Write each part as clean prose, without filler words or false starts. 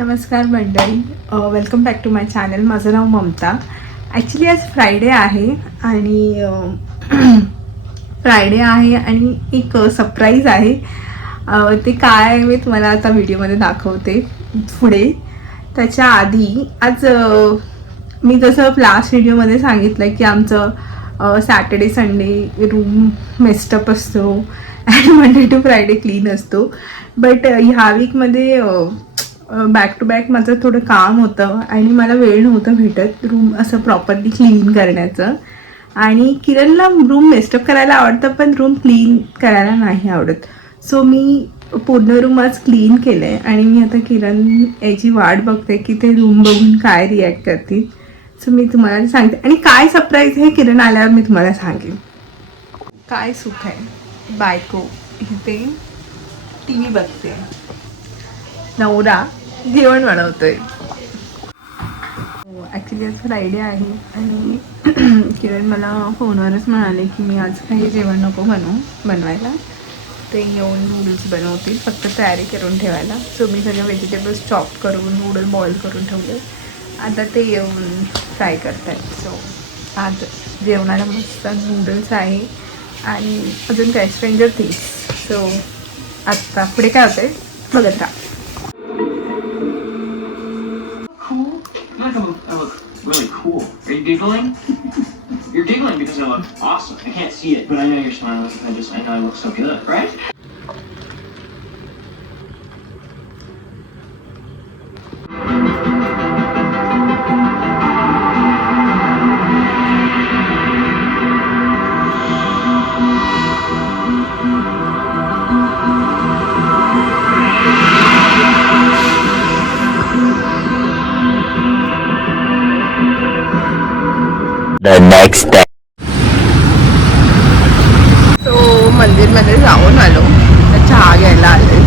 नमस्कार मंडळी, welcome back to my channel. माझं नाव ममता. ॲक्च्युली आज फ्रायडे आहे आणि एक सरप्राईज आहे. ते काय आहे मी तुम्हाला आता व्हिडिओमध्ये दाखवते पुढे. त्याच्या आधी आज मी जसं लास्ट व्हिडिओमध्ये सांगितलं की आमचं सॅटर्डे संडे रूम मेस्टअप असतो आणि मंडे टू फ्रायडे क्लीन असतो. बट ह्या वीकमध्ये बॅक टू बॅक माझं थोडं काम होतं आणि मला वेळ नव्हतं भेटत रूम असं प्रॉपरली क्लीन करण्याचं. आणि किरणला रूम मेस्टअप करायला आवडतं पण रूम क्लीन करायला नाही आवडत. सो मी पूर्ण रूम आज क्लीन केलं आहे आणि मी आता किरण याची वाट बघते की ते रूम बघून काय रिॲक्ट करतील. सो मी तुम्हाला सांगते आणि काय सरप्राईज हे किरण आल्यावर मी तुम्हाला सांगेन. काय सुख आहे, बायको इथे टी व्ही बघते, नवरा जेवण बनवतोय. ॲक्च्युली आज फ्रायडे आहे आणि किरण मला फोनवरच म्हणाले की मी आज काही जेवण नको बनवायला, ते येऊन नूडल्स बनवतील, फक्त तयारी करून ठेवायला. सो मी सगळे व्हेजिटेबल्स चॉप करून नूडल बॉईल करून ठेवले. आता ते येऊन फ्राय करतात. सो आज जेवणाला मस्त नूडल्स आहे आणि अजून काय स्ट्रेंजर थिंग्स. सो आत्ता पुढे काय होतं आहे बघत राहा. I look really cool. Are you giggling? You're giggling because I look awesome. I can't see it, but I know you're smiling. I know I look so good, right? The next day. So मंदिरमध्ये जाऊन आलो, तर चहा घ्यायला आले.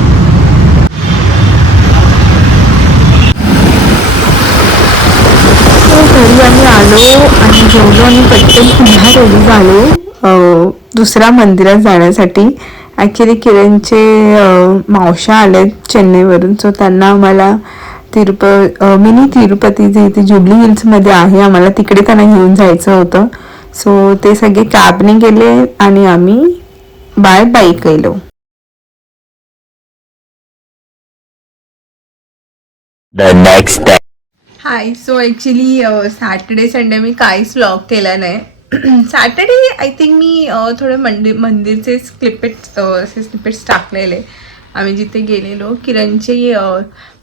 घरी आम्ही आलो आणि जेवलो आणि पटकन पुन्हा रेडी झालो दुसऱ्या मंदिरात जाण्यासाठी. ॲक्च्युली किरणचे मावशा आले चेन्नईवरून. सो त्यांना आम्हाला मिनी तिरुपती जे इथे जुबली हिल्समध्ये आहे, आम्हाला तिकडे त्यांना घेऊन जायचं होतं. सो ते सगळे कॅबने गेले आणि आम्ही बाय बाईक गेलो. The next day. Hi. So actually Saturday Sunday मी काहीच व्लॉग केला नाही. सॅटर्डे आय थिंक मी थोडे मंदिरचे स्निपेट्स टाकलेले. आम्ही जिथे गेलेलो, किरणचे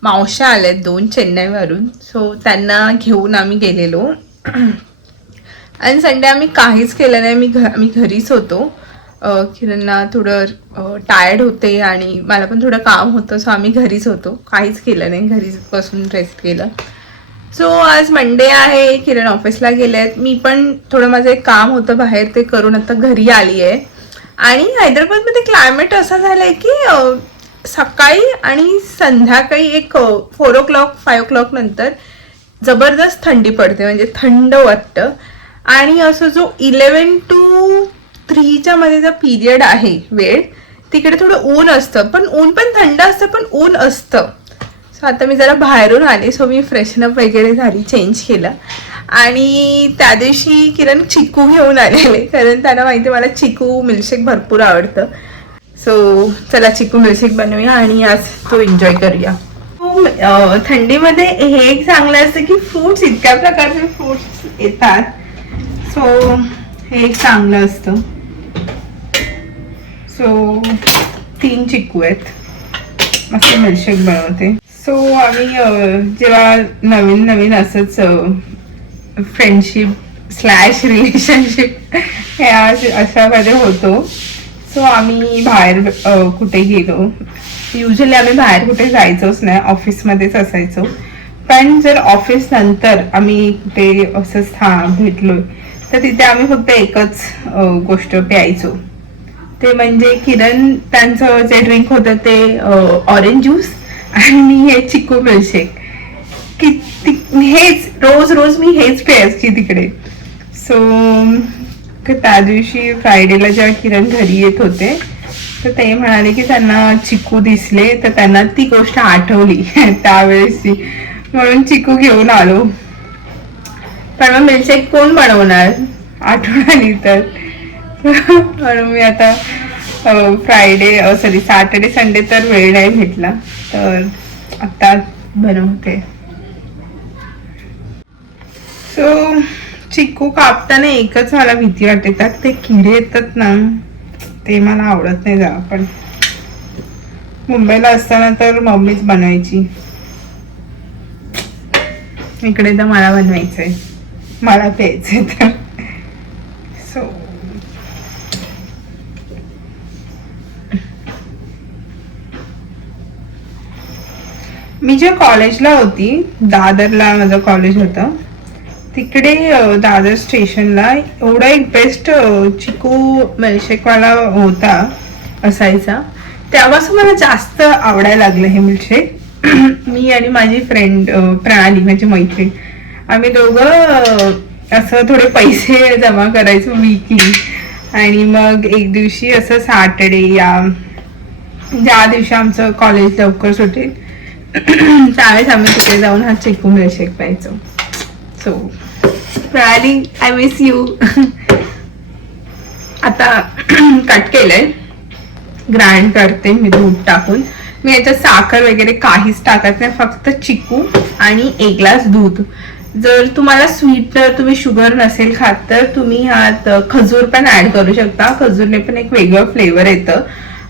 मावशा आल्यात 2 चेन्नईवरून. सो त्यांना घेऊन आम्ही गेलेलो आणि संडे आम्ही काहीच केलं नाही. आम्ही घरीच होतो. किरणला थोडं टायर्ड होते आणि मला पण थोडं काम होतं. सो आम्ही घरीच होतो, काहीच केलं नाही, घरीच बसून रेस्ट केलं. सो आज मंडे आहे, किरण ऑफिसला गेले आहेत. मी पण थोडं माझं एक काम होतं बाहेर, ते करून आता घरी आली आहे. आणि हैदराबादमध्ये क्लायमेट असा झालं आहे की सकाळी आणि संध्याकाळी एक 4 o'clock 5 o'clock नंतर जबरदस्त थंडी पडते, म्हणजे थंड वाटतं. आणि असं जो 11 to 3च्या मध्ये जो पिरियड आहे वेळ, तिकडे थोडं ऊन असतं, पण ऊन पण थंड असतं, पण ऊन असतं. सो आता मी जरा बाहेरून आले. सो मी फ्रेशनअप वगैरे झाली, चेंज केलं. आणि त्या दिवशी किरण चिकू घेऊन आलेले, कारण त्यांना माहिती आहे मला चिकू मिल्कशेक भरपूर आवडतं. सो चला चिकू मिल्कशेक बनवूया आणि आज तो एन्जॉय करूया. थंडीमध्ये हे एक चांगलं असतं की फ्रूट्स, इतक्या प्रकारचे फ्रूट्स येतात. सो हे एक चांगलं असतं. सो 3 चिकू आहेत, मस्त मिल्कशेक बनवते. सो आम्ही जेव्हा नवीन असंच फ्रेंडशिप / रिलेशनशिप ह्या अशामध्ये होतो. सो आम्ही बाहेर कुठे गेलो, युजली आम्ही बाहेर कुठे जायचोच नाही, ऑफिसमध्येच असायचो. पण जर ऑफिस नंतर आम्ही कुठे असंच भेटलोय तर तिथे आम्ही फक्त एकच गोष्ट प्यायचो, ते म्हणजे किरण त्यांचं जे ड्रिंक होतं ते ऑरेंज ज्यूस आणि हे चिकू मिल्कशेक. हेच रोज मी हेच प्यायची तिकडे. सो त्या दिवशी फ्रायडेला जेव्हा किरण घरी येत होते तर ते म्हणाले की त्यांना चिकू दिसले, तर त्यांना ती गोष्ट आठवली त्यावेळेसची, म्हणून चिकू घेऊन आलो. पण मग मिल्कशेक कोण बनवणार आठवण आली तर. म्हणून मी आता सॅटर्डे संडे तर वेळ नाही भेटला, तर आता बनवते. सो चिकू कापताना एकच मला भीती वाटते, त्यात ते किडे येतात ना, ते मला आवडत नाही जरा. पण मुंबईला असताना तर मम्मीच बनवायची, इकडे तर मला बनवायचंय, मला प्यायचंय तर. सो मी ज्या कॉलेजला होती, दादरला माझं कॉलेज होतं, तिकडे दादर स्टेशनला एवढा एक बेस्ट चिकू मिल्कशेकवाला होता, असायचा. तेव्हापासून मला जास्त आवडायला लागलं हे मिल्कशेक. मी आणि माझी फ्रेंड प्रणाली, माझी मैत्रीण, आम्ही दोघं असं थोडे पैसे जमा करायचो वीकली, आणि मग एक दिवशी असं सॅटर्डे या ज्या दिवशी आमचं कॉलेज लवकर सुटेल त्यावेळेस आम्ही तिथे जाऊन हा चिकू मिल्कशेक प्यायचो. सो प्रणाली, आय मिस यू. आता कट केलंय, ग्राइंड करते मी दूध टाकून. मी याच्यात साखर वगैरे काहीच टाकत नाही, फक्त चिकू आणि 1 ग्लास दूध. जर तुम्हाला स्वीट तुम्ही शुगर नसेल खात तर तुम्ही ह्यात खजूर पण ऍड करू शकता, खजूरने पण एक वेगळं फ्लेवर येतं.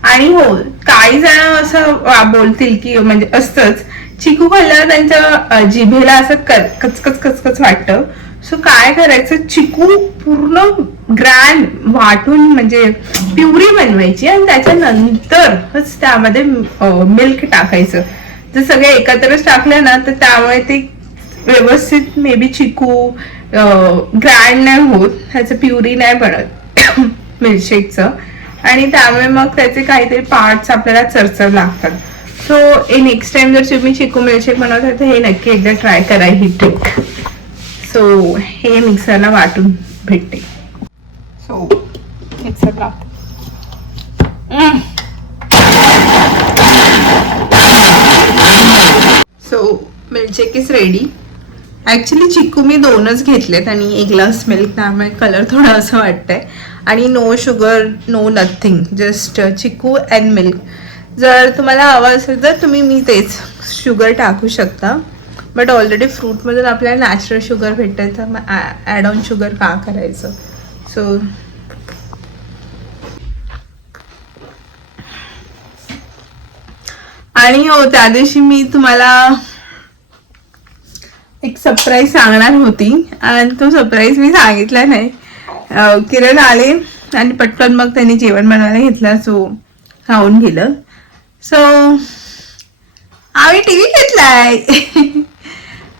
आणि हो, काही जण असं बोलतील की म्हणजे असतंच, चिकू खाल्ल्यावर त्यांच्या जिभेला असं कचकच कचकच वाटतं. सो काय करायचं, चिकू पूर्ण ग्रँड वाटून म्हणजे प्युरी बनवायची, आणि त्याच्यानंतरच त्यामध्ये मिल्क टाकायचं. जर सगळे एकत्रच टाकलं ना, तर त्यामुळे ते व्यवस्थित मे बी चिकू ग्रँड नाही होत, ह्याचं प्युरी नाही बनत मिल्कशेकचं, आणि त्यामुळे मग त्याचे काहीतरी पार्ट्स आपल्याला चरचर लागतात. सो नेक्स्ट टाइम जर तुम्ही चिकू मिल्कशेक बनवता तर हे नक्की एकदा ट्राय करा ही ट्रिक. सो हे मिक्सरला वाटून भेटते. सो मिक्सरला so milkshake is ready. Actually चिकू मी 2च घेतलेत आणि 1 ग्लास मिल्क, त्यामुळे कलर थोडं असं वाटतंय. आणि no sugar, no nothing, just chikoo and milk. जर तुम्हाला हवं असेल तर तुम्ही मी तेच शुगर टाकू शकता, बट ऑलरेडी फ्रूटमधून आपल्याला नॅचरल शुगर भेटते, तर मग ॲड ऑन शुगर का करायचं. सो आणि हो, त्या दिवशी मी तुम्हाला एक सरप्राईज सांगणार होती, आणि तो सरप्राईज मी सांगितला नाही. किरण आले आणि पटकन मग त्यांनी जेवण बनवायला घेतलं, सो खाऊन गेलं. सो आम्ही टीव्ही घेतलाय.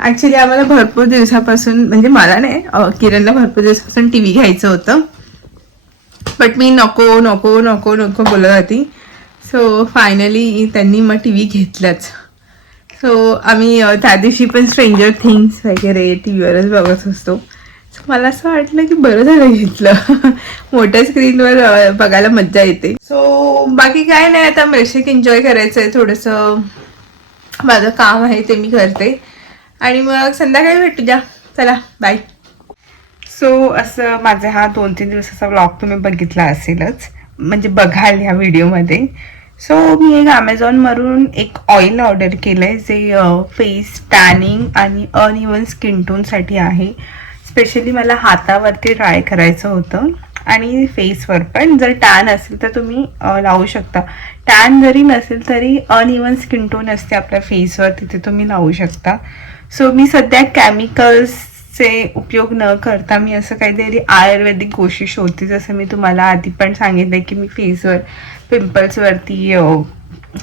ऍक्च्युली आम्हाला भरपूर दिवसापासून, म्हणजे मला नाही, किरणला भरपूर दिवसापासून टीव्ही घ्यायचं होतं, बट मी नको नको नको नको बोलत होती. सो फायनली त्यांनी मग टीव्ही घेतलाच. सो आम्ही त्या दिवशी पण स्ट्रेंजर थिंग्स वगैरे टीव्हीवरच बघत असतो. सो मला असं वाटलं की बरं झालं घेतलं, मोठ्या स्क्रीनवर बघायला मज्जा येते. सो बाकी काय नाही, आता मिल्कशेक एन्जॉय करायचं आहे थोडंसं, माझं काम आहे ते मी करते, आणि मग संध्याकाळी भेटू द्या. चला बाय. सो असं माझा हा 2-3 दिवसाचा व्लॉग तुम्ही बघितला असेलच, म्हणजे बघाल ह्या व्हिडिओमध्ये. सो मी एक ॲमेझॉनवरून एक ऑइल ऑर्डर केलं आहे, जे फेस टॅनिंग आणि अनइवन स्किन टोनसाठी आहे. स्पेशली मला हातावरती ट्राय करायचं होतं आणि फेसवर पण. जर टॅन असेल तर तुम्ही लावू शकता, टॅन जरी नसेल तरी अनइवन स्किन टोन असते आपल्या फेसवर, तिथे तुम्ही लावू शकता. सो मी सध्या केमिकल्सचे उपयोग न करता मी असं काहीतरी आयुर्वेदिक गोष्टी शोधते. जसं मी तुम्हाला आधी पण सांगितलं की मी फेसवर पिंपल्सवरती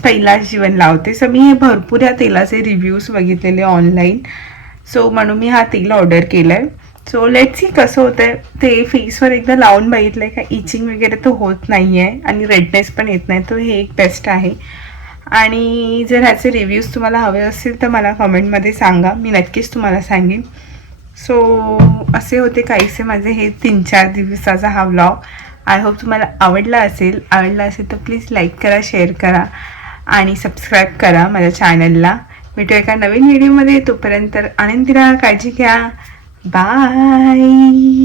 कैलाश जीवन लावते. सो मी हे भरपूर या तेलाचे रिव्ह्यूज बघितलेले ऑनलाईन, सो म्हणून मी हा तेल ऑर्डर केलं आहे. सो लेट्स सी कसं होतं आहे ते. फेसवर एकदा लावून बघितलं आहे, का इचिंग वगैरे तर होत नाही आहे आणि रेडनेस पण येत नाही, तर हे एक बेस्ट आहे. आणि जर ह्याचे रिव्ह्यूज तुम्हाला हवे असतील तर मला कमेंटमध्ये सांगा, मी नक्कीच तुम्हाला सांगेन. सो असे होते काहीसे माझे हे 3-4 दिवसाचा हा व्लॉग. आय होप तुम्हाला आवडला असेल तर प्लीज लाईक करा, शेअर करा आणि सबस्क्राईब करा माझ्या चॅनलला. भेटू एका नवीन व्हिडिओमध्ये. तोपर्यंत आनंदी राहा, काळजी घ्या. बाय.